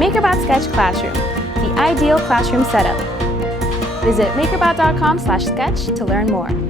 MakerBot Sketch Classroom, the ideal classroom setup. Visit makerbot.com/sketch to learn more.